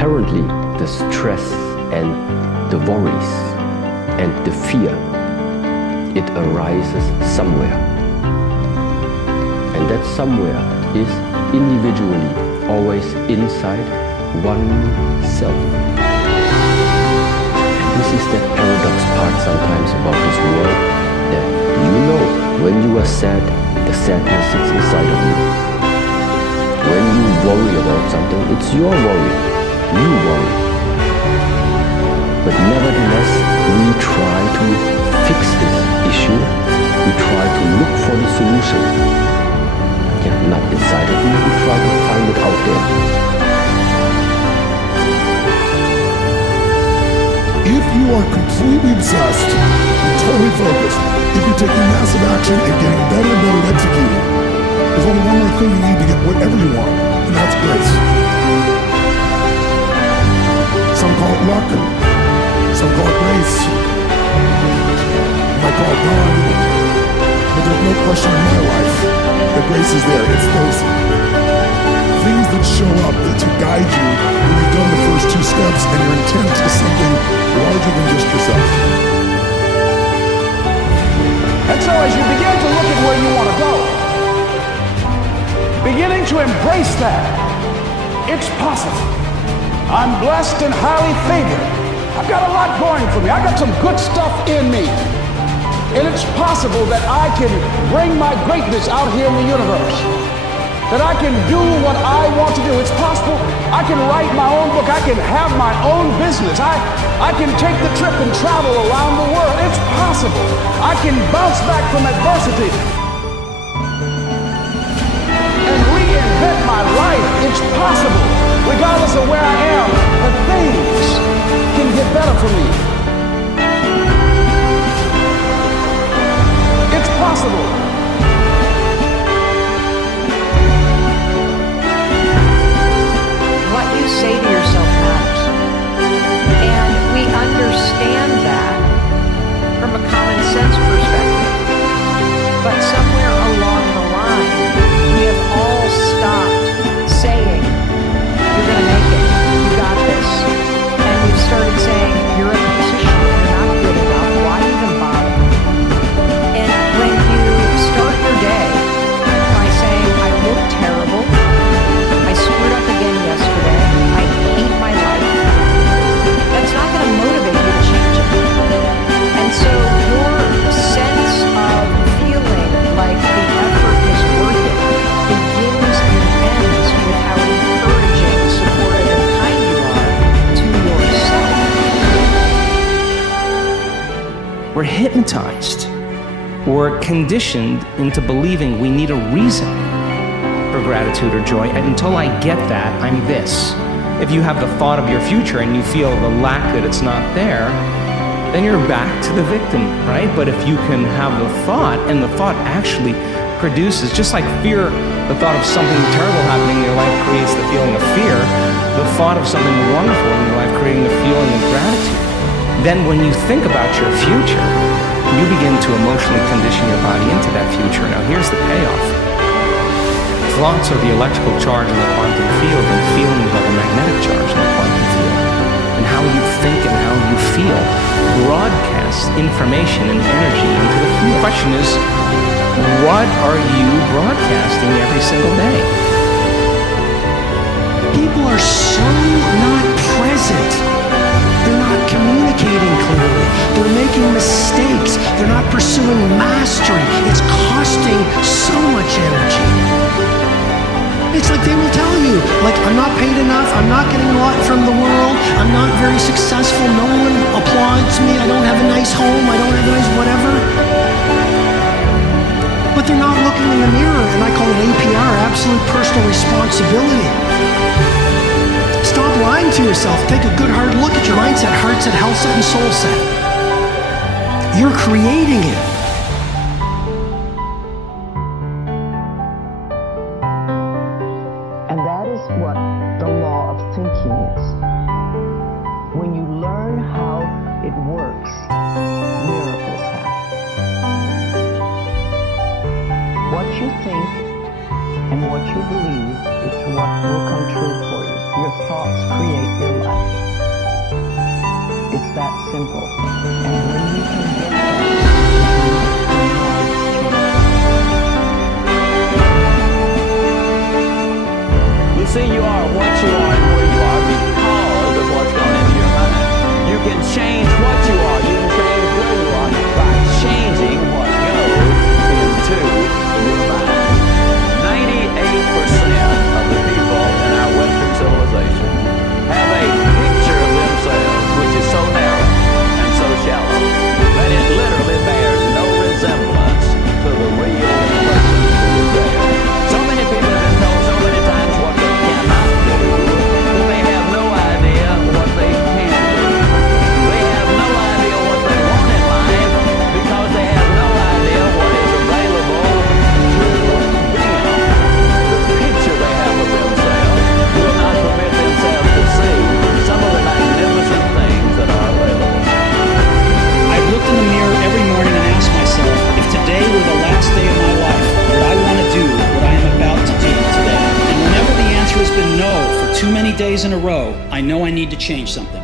Apparently, the stress and the worries and the fear, it arises somewhere. And that somewhere is individually always inside oneself. And this is the paradox part sometimes about this world, that you know when you are sad, the sadness sits inside of you. When you worry about something, it's your worry. You worry. But nevertheless, we try to fix this issue. We try to look for the solution. Yeah, not inside of you. We try to find it out there. If you are completely obsessed and totally focused, if you're taking massive action and getting better and better at executing, there's only one more thing you need to get whatever you want, and that's grace. Some call it luck, some call it grace, you might call it God, but there's no question in my life that grace is there. It's those things that show up to guide you when you've done the first two steps and your intent is something larger than just yourself. And so as you begin to look at where you want to go, beginning to embrace that, it's possible. I'm blessed and highly favored. I've got a lot going for me. I've got some good stuff in me. And it's possible that I can bring my greatness out here in the universe. That I can do what I want to do. It's possible I can write my own book. I can have my own business. I can take the trip and travel around the world. It's possible. I can bounce back from adversity and reinvent my life. It's possible. Regardless of where I am, that things can get better for me. It's possible. What you say to yourself matters. And we understand that from a common sense perspective. But somewhere along the line, we have all stopped saying, you're going to make it, you got this. And we've started saying, you're a piece of shit, you're not good enough, why even bother? And when you start your day by saying, I look terrible, I screwed up again yesterday, I hate my life, that's not going to motivate you to change it. And so your sense of feeling like the effort is worth it begins and ends with how encouraging, supportive, and kind you are to yourself. We're hypnotized or conditioned into believing we need a reason for gratitude or joy, and until I get that, I'm this. If you have the thought of your future and you feel the lack that it's not there, then you're back to the victim, right? But if you can have the thought, and the thought actually produces, just like fear, the thought of something terrible happening in your life creates the feeling of fear, the thought of something wonderful in your life creating the feeling of gratitude. Then when you think about your future, you begin to emotionally condition your body into that future. Now here's the payoff. Thoughts are the electrical charge in the quantum field, and feelings are the magnetic charge in the quantum field. And how you think and how you feel broadcasts information and energy into the field. The question is, what are you broadcasting every single day? People are so not present. They're not communicating clearly. They're making mistakes. They're not pursuing mastery. It's costing so much energy. It's like they will tell you, like, I'm not paid enough, I'm not getting a lot from the world, I'm not very successful, no one applauds me, I don't have a nice home, I don't have a nice whatever. But they're not looking in the mirror, and I call it APR, absolute personal responsibility. Stop lying to yourself. Take a good hard look at your mindset, heart set, health set, and soul set. You're creating it. And that is what the law of thinking is. When you learn how it works, miracles happen. What you think and what you believe is what will come true for you. Your thoughts create your It's that simple. And when you can get that, You see, you are what you are and where you are because of what's gone into your mind. You can change what you are, you can change where you are by changing what goes into your mind. 98% of the people in our Western civilization have a picture of themselves which is so narrow and so shallow that it literally bears no resemblance to the real person who is there. So many people have been told so many times what they cannot do that they have no idea what they can do. They have no idea what they want in life because they have no idea what is available to them. The picture they have of themselves will not permit themselves to see some of the magnificent things that are available. I've looked in the mirror every morning and asked myself, if today were the last day of my life, would I want to do what I am about to do today? And whenever the answer has been no for too many days in a row, I know I need to change something.